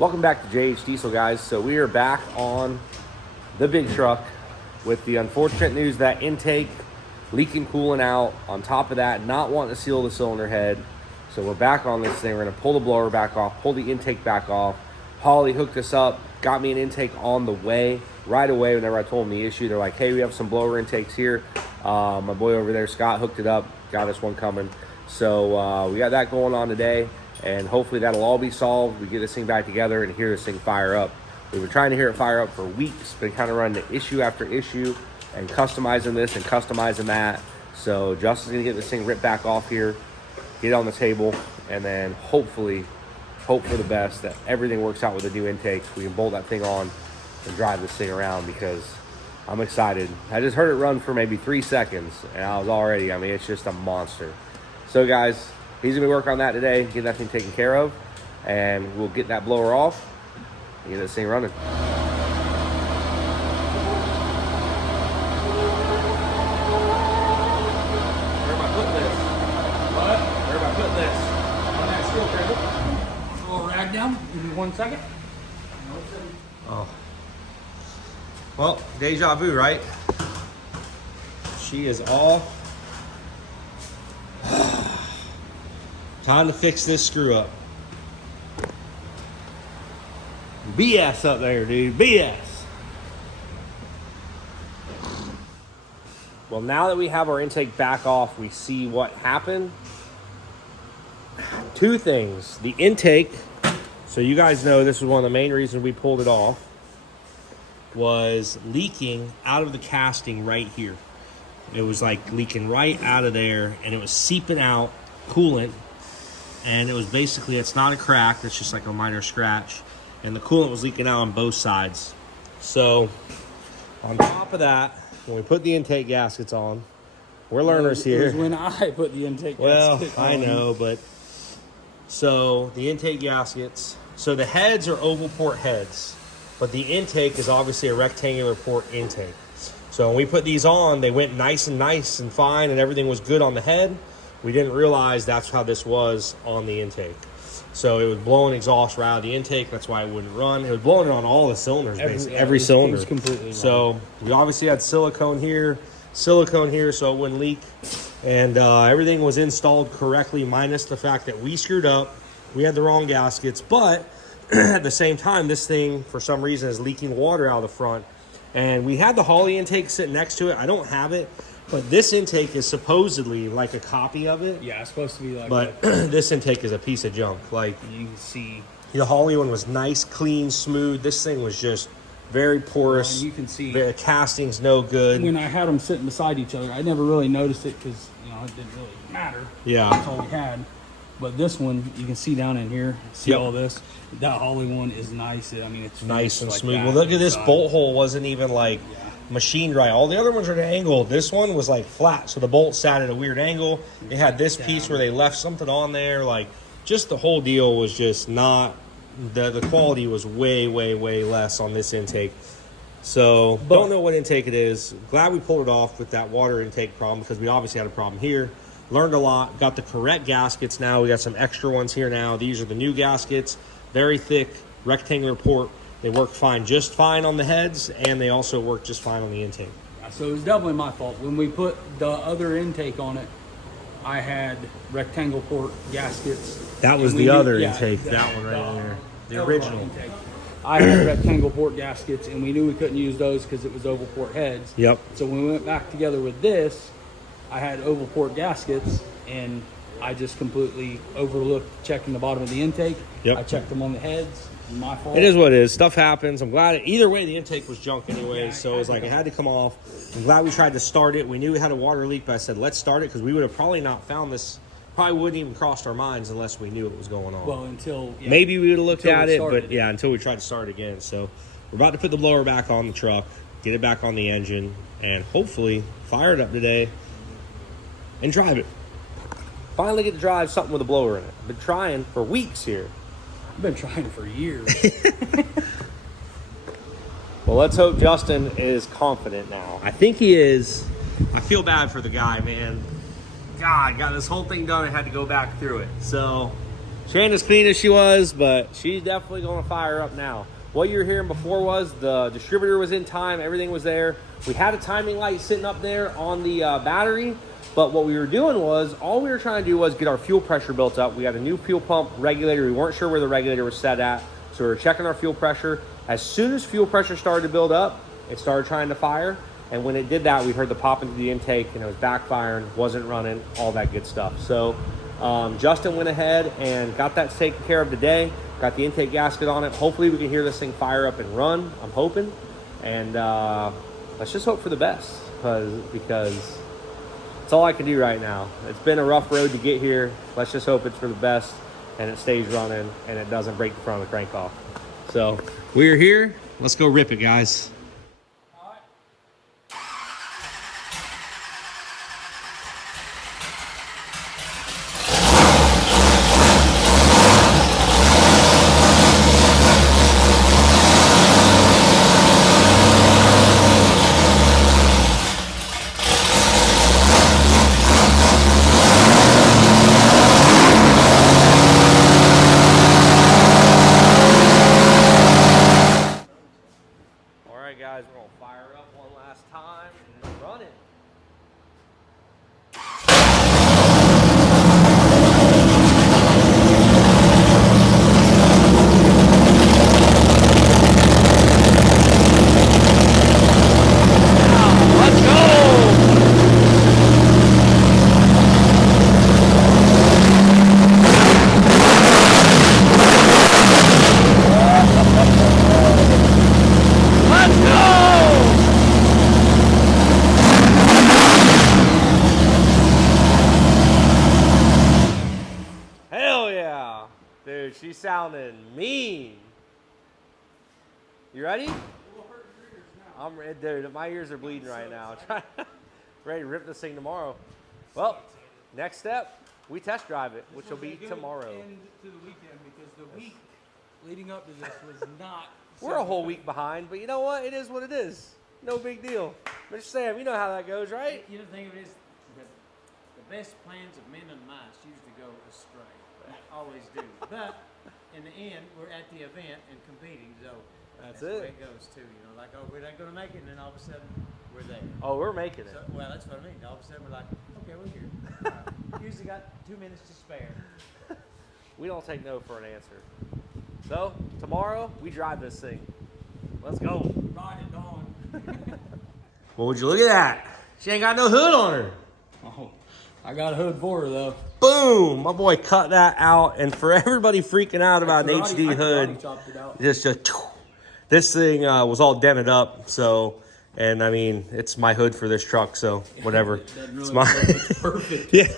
Welcome back to JH Diesel, guys. So we are back on the big truck with the unfortunate news that intake leaking coolant out. On top of that, not wanting to seal the cylinder head. So we're back on this thing. We're gonna pull the blower back off, pull the intake back off. Holly hooked us up, got me an intake on the way. Right away, whenever I told them the issue, they're like, hey, we have some blower intakes here. My boy over there, Scott, hooked it up, got us one coming. So we got that going on today. And hopefully that'll all be solved. We get this thing back together and hear this thing fire up. We've been trying to hear it fire up for weeks, been kind of running issue after issue and customizing this and customizing that. So Justin's gonna get this thing ripped back off here, get it on the table, and then hopefully hope for the best that everything works out with the new intakes. We can bolt that thing on and drive this thing around because I'm excited. I just heard it run for maybe 3 seconds and I was already, I mean, it's just a monster. So guys, he's gonna be working on that today, get that thing taken care of, and we'll get that blower off and get this thing running. Where am I putting this? What? Where am I putting this? On that steel table. A little rag down. Give me 1 second. Oh. Well, deja vu, right? She is all time to fix this screw up. BS up there, dude. BS. Well, now that we have our intake back off, we see what happened. Two things. The intake, so you guys know this was one of the main reasons we pulled it off, was leaking out of the casting right here. It was like leaking right out of there, and it was seeping out coolant. And it was basically, it's not a crack, it's just like a minor scratch. And the coolant was leaking out on both sides. So, on top of that, when we put the intake gaskets on, we're learners here. It was when I put the intake gasket on. I know, but... So, the intake gaskets. So, the heads are oval port heads. But the intake is obviously a rectangular port intake. So, when we put these on, they went nice and fine, and everything was good on the head. We didn't realize that's how this was on the intake. So it was blowing exhaust right out of the intake. That's why it wouldn't run. It was blowing it on all the cylinders, basically. Every cylinder. It was completely so we obviously had silicone here, so it wouldn't leak. And everything was installed correctly, minus the fact that we screwed up. We had the wrong gaskets. But at the same time, this thing, for some reason, is leaking water out of the front. And we had the Holley intake sitting next to it. I don't have it. But this intake is supposedly like a copy of it. Yeah, it's supposed to be like but this intake is a piece of junk. Like, you can see. The Holley one was nice, clean, smooth. This thing was just very porous. You can see. The casting's no good. When I had them sitting beside each other, I never really noticed it because, you know, it didn't really matter. Yeah. That's all we had. But this one, you can see down in here, see all this. That Holley one is nice. I mean, it's nice and like smooth. Well, look at this bolt hole wasn't even like machined right. All the other ones are at an angle. This one was like flat, so the bolt sat at a weird angle. It had this piece where they left something on there. Like, just the whole deal was just not, the quality was way less on this intake. So, don't know what intake it is. Glad we pulled it off with that water intake problem because we obviously had a problem here. Learned a lot. Got the correct gaskets now. We got some extra ones here now. These are the new gaskets. Very thick, rectangular port. They work fine, just fine on the heads, and they also work just fine on the intake. So it was definitely my fault. When we put the other intake on it, I had rectangle port gaskets. That was the other intake, that one right there. The original intake. I had rectangle port gaskets, and we knew we couldn't use those because it was oval port heads. Yep. So when we went back together with this, I had oval port gaskets, and I just completely overlooked checking the bottom of the intake. Yep. I checked them on the heads. My fault. It is what it is. Stuff happens. I'm glad. Either way, the intake was junk anyway, so it was like it had to come off. I'm glad we tried to start it. We knew we had a water leak, but I said, let's start it because we would have probably not found this. Probably wouldn't even crossed our minds unless we knew it was going on. Well, until... Yeah, maybe we would have looked at it, but yeah, until we tried to start again. So we're about to put the blower back on the truck, get it back on the engine, and hopefully fire it up today and drive it. Finally get to drive something with a blower in it. I've been trying for weeks here. I've been trying for years. Well, let's hope Justin is confident now. I think he is. I feel bad for the guy, man. God, got this whole thing done and had to go back through it. So She ain't as clean as she was, but she's definitely going to fire up now. What you were hearing before was the distributor was in time. Everything was there. We had a timing light sitting up there on the battery. But what we were doing was, all we were trying to do was get our fuel pressure built up. We had a new fuel pump regulator. We weren't sure where the regulator was set at. So we were checking our fuel pressure. As soon as fuel pressure started to build up, it started trying to fire. And when it did that, we heard the pop into the intake and it was backfiring, wasn't running, all that good stuff. So Justin went ahead and got that taken care of today. Got the intake gasket on it. Hopefully we can hear this thing fire up and run. I'm hoping. And let's just hope for the best because it's all I can do right now. It's been a rough road to get here. Let's just hope it's for the best and it stays running and it doesn't break the front of the crank off. So we're here. Let's go rip it, guys. Guys, we're gonna fire up one last time and run it. Let's go! Dude, she's sounding mean. You ready? I'm ready, dude. My ears are bleeding right now. Ready to rip this thing tomorrow. Well, next step, we test drive it, which will be tomorrow. End to the weekend because the week leading up to this was not. We're a whole week behind, but you know what? It is what it is. No big deal. Mr. Sam, you know how that goes, right? You know, the thing of it is, the best plans of men and mice usually go astray. Always do. But in the end, we're at the event and competing, so that's the way it goes too. You know, like, oh, we're not going to make it, and then all of a sudden we're there. Oh, we're making it. So, well, that's what I mean. All of a sudden we're like, okay, we're here. Usually got 2 minutes to spare. We don't take no for an answer. So tomorrow we drive this thing. Let's go. Ride it on. Well, would you look at that? She ain't got no hood on her. Oh, I got a hood for her though. Boom! My boy cut that out, and for everybody freaking out about an HD hood, just this thing was all dented up. So, and I mean, it's my hood for this truck, so whatever. Really it's my perfect. Yeah.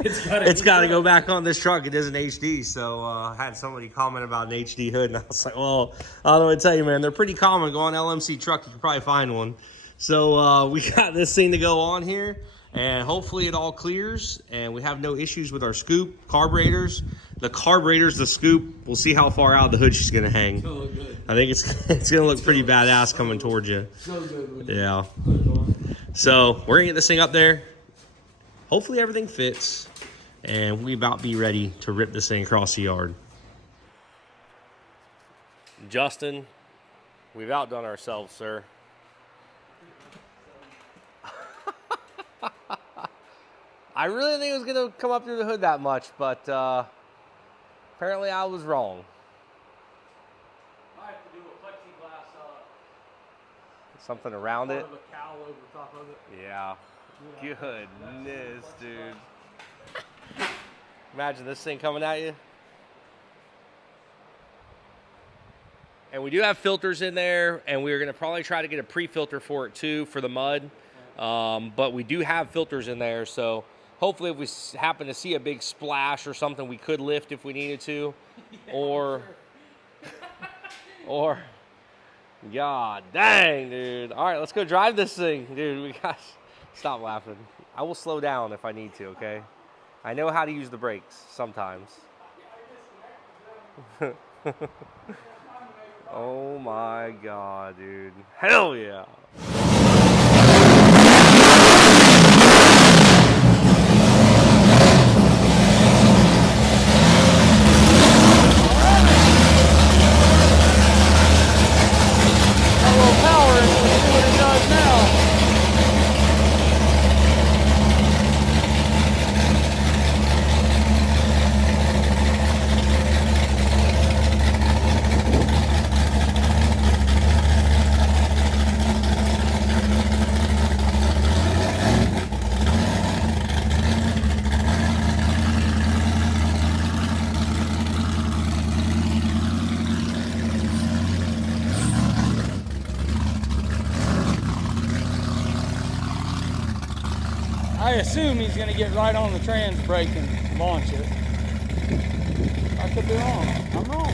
It's got to go back on this truck. It is an HD, so I had somebody comment about an HD hood, and I was like, well, I don't know what to tell you, man. They're pretty common. Go on LMC truck, you can probably find one. So we got this thing to go on here, and hopefully it all clears, and we have no issues with our scoop, carburetors. The carburetors, the scoop, we'll see how far out of the hood she's going to hang. It's gonna look good. I think it's going to look pretty badass coming towards you. So good. Yeah. So we're going to get this thing up there. Hopefully everything fits, and we about be ready to rip this thing across the yard. Justin, we've outdone ourselves, sir. I really didn't think it was going to come up through the hood that much, but apparently I was wrong. I have to do a plexiglass Something around it. part of a cowl over top of it. Yeah. Goodness, dude. Imagine this thing coming at you. And we do have filters in there, and we're going to probably try to get a pre-filter for it too, for the mud. But we do have filters in there, so hopefully if we happen to see a big splash or something, we could lift if we needed to. Yeah, or God dang, dude. All right, let's go drive this thing. Dude, we got... Stop laughing. I will slow down if I need to, okay? I know how to use the brakes sometimes. Oh my God, dude. Hell yeah. I assume he's going to get right on the trans brake and launch it. I could be wrong. I'm wrong.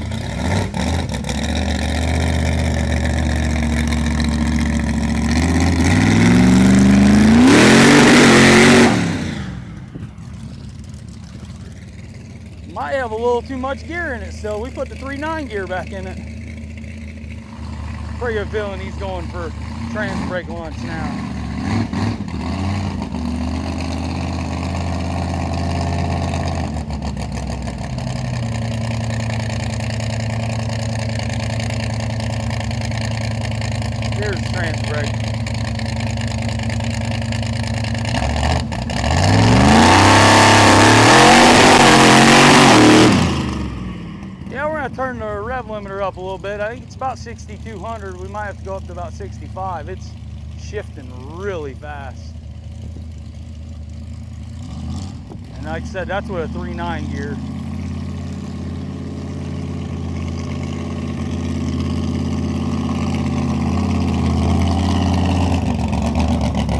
Might have a little too much gear in it still. We put the 3.9 gear back in it. Pretty good feeling he's going for trans brake launch now. Here's trans brake. Yeah, we're gonna turn the rev limiter up a little bit. I think it's about 6,200. We might have to go up to about 65. It's shifting really fast. And like I said, that's with a 3.9 gear.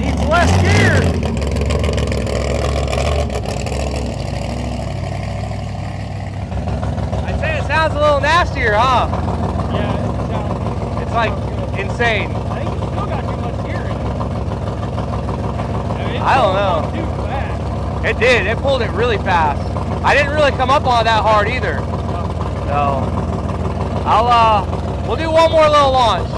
Needs less gear. I'd say it sounds a little nastier, huh? Yeah, it sounds, It's like insane. I think it's still got too much gear in it. I don't know. Too fast. It did. It pulled it really fast. I didn't really come up on it that hard either. So we'll do one more little launch.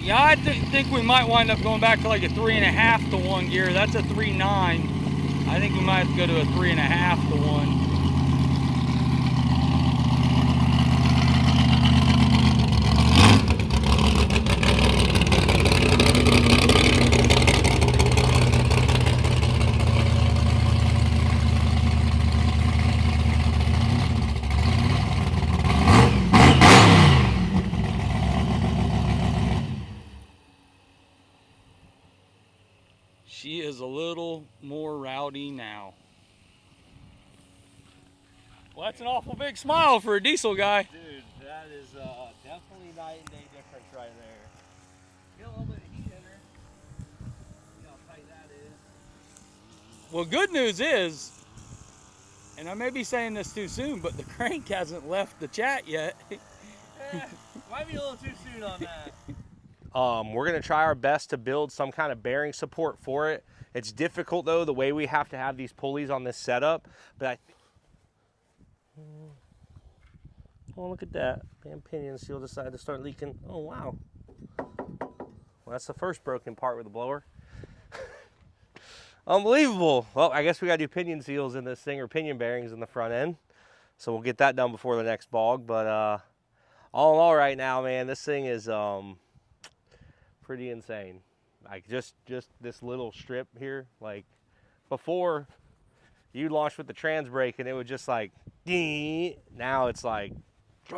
Yeah, I think we might wind up going back to like a 3.5 to 1 gear. That's a 3.9. I think we might have to go to a 3.5 to 1. She is a little more rowdy now. Well, that's an awful big smile for a diesel guy. Dude, that is definitely night and day difference right there. Feel a little bit of heat in her. See how tight that is. Well, good news is, and I may be saying this too soon, but the crank hasn't left the chat yet. Might be a little too soon on that. We're gonna try our best to build some kind of bearing support for it. It's difficult though, the way we have to have these pulleys on this setup, but oh, look at that. Damn pinion seal decided to start leaking. Oh, wow. Well, that's the first broken part with the blower. Unbelievable. Well, I guess we gotta do pinion seals in this thing, or pinion bearings in the front end. So we'll get that done before the next bog. But all in all right now, man, this thing is pretty insane. Like just this little strip here, like before you launched with the trans brake and it was just like ding. Now it's like I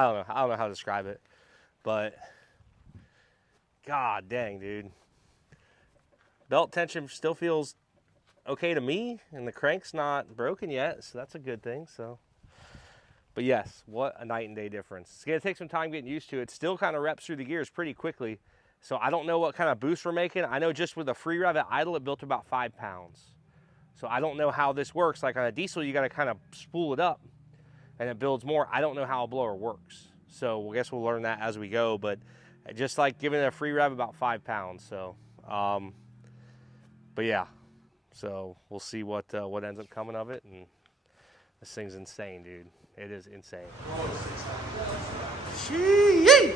don't know how to describe it, but god dang, dude, belt tension still feels okay to me, and the crank's not broken yet, so that's a good thing. So but yes, what a night and day difference. It's gonna take some time getting used to it. Still kind of reps through the gears pretty quickly. So I don't know what kind of boost we're making. I know just with a free rev at idle, it built about 5 pounds. So I don't know how this works. Like on a diesel, you got to kind of spool it up and it builds more. I don't know how a blower works. So I guess we'll learn that as we go. But just like giving it a free rev, about 5 pounds. So, but yeah. So we'll see what ends up coming of it. And this thing's insane, dude. It is insane. Shee-yee!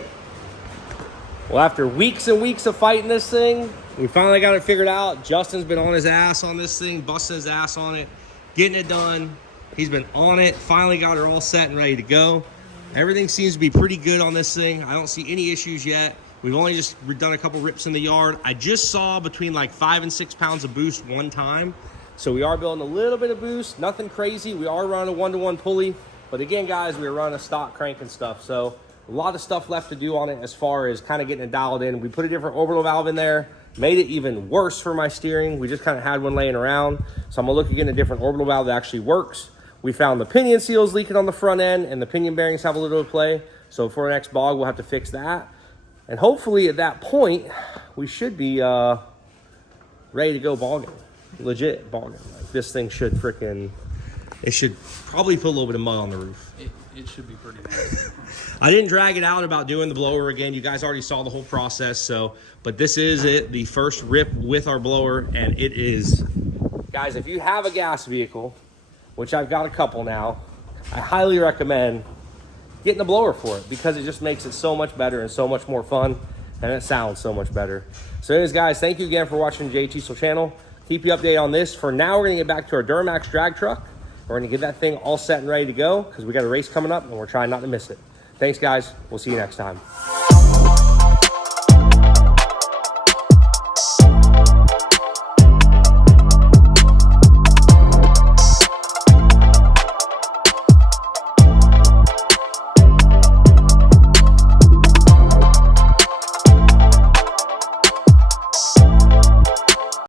Well, after weeks and weeks of fighting this thing, we finally got it figured out. Justin's been on his ass on this thing, busting his ass on it, getting it done. He's been on it, finally got her all set and ready to go. Everything seems to be pretty good on this thing. I don't see any issues yet. We've only just done a couple rips in the yard. I just saw between like 5 and 6 pounds of boost one time. So we are building a little bit of boost, nothing crazy. We are running a 1-to-1 pulley. But again, guys, we are running a stock crank and stuff. So A lot of stuff left to do on it as far as kind of getting it dialed in. We put a different orbital valve in there, made it even worse for my steering. We just kind of had one laying around. So I'm gonna look at getting a different orbital valve that actually works. We found the pinion seals leaking on the front end and the pinion bearings have a little bit of play. So for our next bog, we'll have to fix that. And hopefully at that point, we should be ready to go bogging. Legit bogging. Like this thing should it should probably put a little bit of mud on the roof. It should be pretty nice. I didn't drag it out about doing the blower again. You guys already saw the whole process. But this is it, the first rip with our blower, and it is, guys, if you have a gas vehicle, which I've got a couple now, I highly recommend getting a blower for it because it just makes it so much better and so much more fun, and it sounds so much better. So anyways, guys, thank you again for watching the JT Diesel channel. Keep you updated on this. For now, we're gonna get back to our Duramax drag truck. We're gonna get that thing all set and ready to go because we got a race coming up and we're trying not to miss it. Thanks, guys. We'll see you next time.